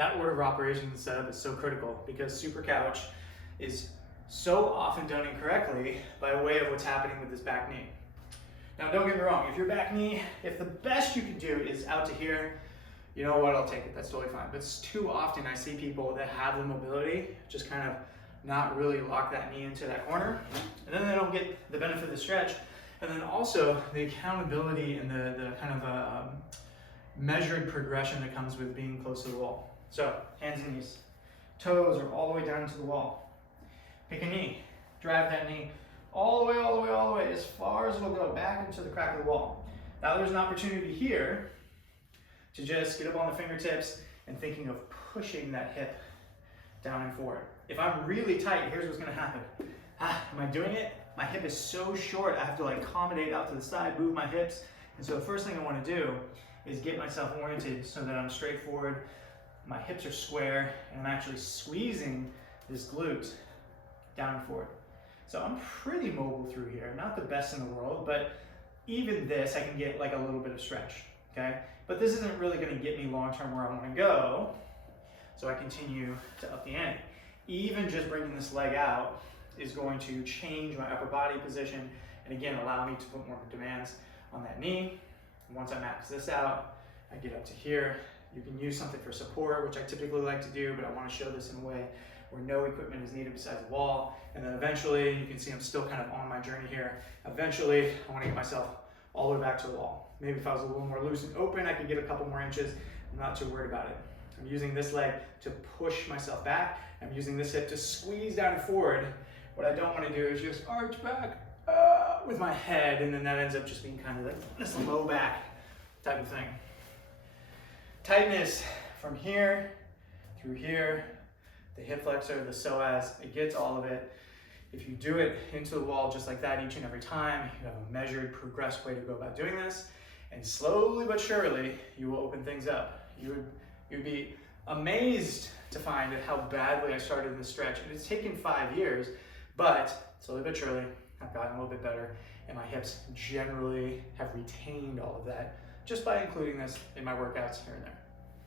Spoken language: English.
That order of operations and setup is so critical because super couch is so often done incorrectly by way of what's happening with this back knee. Now don't get me wrong, if your back knee, if the best you can do is out to here, you know what, I'll take it, that's totally fine. But too often I see people that have the mobility just kind of not really lock that knee into that corner, and then they don't get the benefit of the stretch, and then also the accountability and the kind of measured progression that comes with being close to the wall. So hands and knees, toes are all the way down to the wall. Pick a knee, drive that knee all the way, all the way, all the way, as far as it'll go back into the crack of the wall. Now there's an opportunity here to just get up on the fingertips and thinking of pushing that hip down and forward. If I'm really tight, here's what's gonna happen. Am I doing it? My hip is so short, I have to like accommodate out to the side, move my hips. And so the first thing I wanna do is get myself oriented so that I'm straight forward, my hips are square, and I'm actually squeezing this glute down and forward. So I'm pretty mobile through here, not the best in the world, but even this, I can get like a little bit of stretch, okay? But this isn't really gonna get me long-term where I wanna go, so I continue to up the ante. Even just bringing this leg out is going to change my upper body position, and again, allow me to put more demands on that knee. Once I max this out, I get up to here. You can use something for support, which I typically like to do, but I wanna show this in a way where no equipment is needed besides the wall. And then eventually, you can see I'm still kind of on my journey here. Eventually, I want to get myself all the way back to the wall. Maybe if I was a little more loose and open, I could get a couple more inches. I'm not too worried about it. I'm using this leg to push myself back. I'm using this hip to squeeze down and forward. What I don't want to do is just arch back with my head, and then that ends up just being kind of like this low back type of thing. Tightness from here through here, the hip flexor, the psoas, it gets all of it. If you do it into the wall just like that each and every time, you have a measured, progressed way to go about doing this, and slowly but surely, you will open things up. You'd be amazed to find how badly I started in this stretch. And it's taken 5 years, but slowly but surely, I've gotten a little bit better, and my hips generally have retained all of that just by including this in my workouts here and there.